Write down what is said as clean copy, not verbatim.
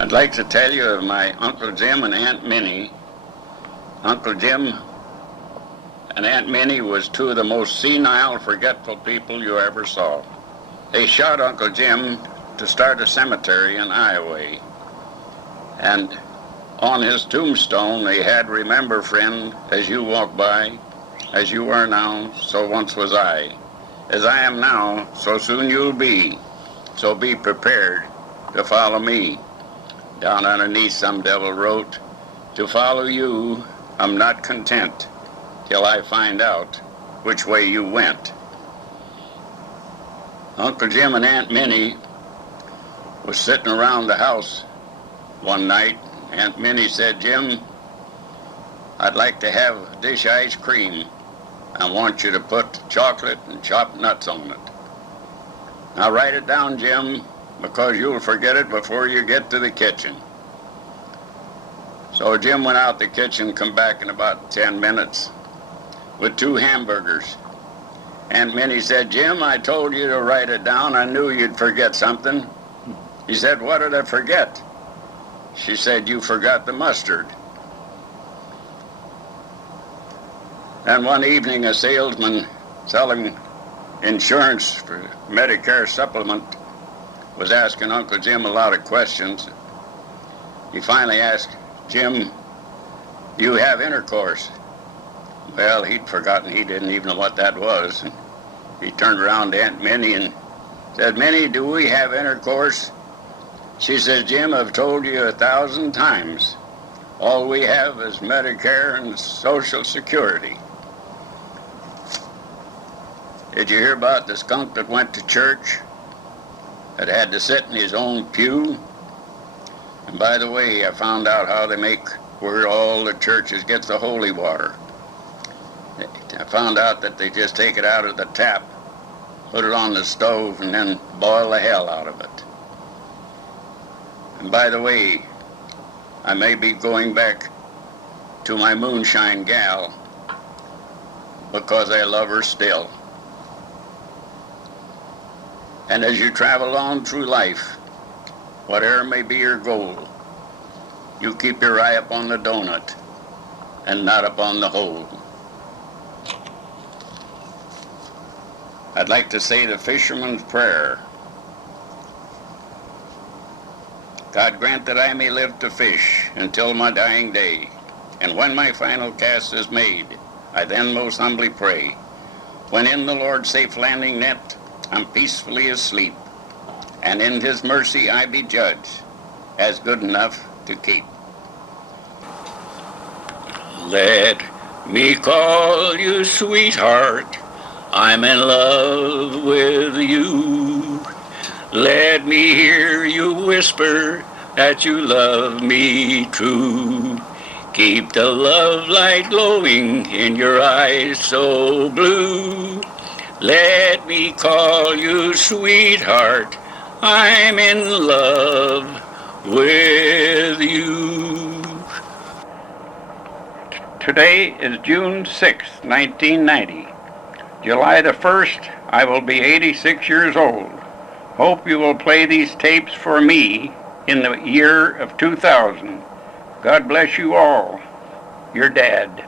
I'd like to tell you of my Uncle Jim and Aunt Minnie. Uncle Jim and Aunt Minnie was two of the most senile, forgetful people you ever saw. They shot Uncle Jim to start a cemetery in Iowa. And on his tombstone they had, "Remember, friend, as you walk by, as you are now, so once was I. As I am now, so soon you'll be. So be prepared to follow me." Down underneath some devil wrote, "To follow you, I'm not content till I find out which way you went." Uncle Jim and Aunt Minnie was sitting around the house one night. Aunt Minnie said, "Jim, I'd like to have dish ice cream. I want you to put chocolate and chopped nuts on it. Now write it down, Jim, because you'll forget it before you get to the kitchen." So Jim went out the kitchen, come back in about 10 minutes with 2 hamburgers. Aunt Minnie said, "Jim, I told you to write it down. I knew you'd forget something." He said, "What did I forget?" She said, "You forgot the mustard." And one evening, a salesman selling insurance for Medicare supplement was asking Uncle Jim a lot of questions. He finally asked, "Jim, you have intercourse?" Well, he'd forgotten. He didn't even know what that was. He turned around to Aunt Minnie and said, "Minnie, do we have intercourse?" She says, "Jim, I've told you 1,000 times. All we have is Medicare and Social Security." Did you hear about the skunk that went to church, that had to sit in his own pew? And by the way, I found out how they make where all the churches get the holy water. I found out that they just take it out of the tap, put it on the stove, and then boil the hell out of it. And by the way, I may be going back to my moonshine gal because I love her still. And as you travel on through life, whatever may be your goal, you keep your eye up on the donut and not up on the hole. I'd like to say the fisherman's prayer. God grant that I may live to fish until my dying day, and when my final cast is made, I then most humbly pray, when in the Lord's safe landing net I'm peacefully asleep, and in his mercy I be judged as good enough to keep. Let me call you sweetheart, I'm in love with you. Let me hear you whisper that you love me true. Keep the love light glowing in your eyes so blue. Let me call you sweetheart, I'm in love with you. Today is June 6, 1990. July the 1st, I will be 86 years old. Hope you will play these tapes for me in the year of 2000. God bless you all. Your dad.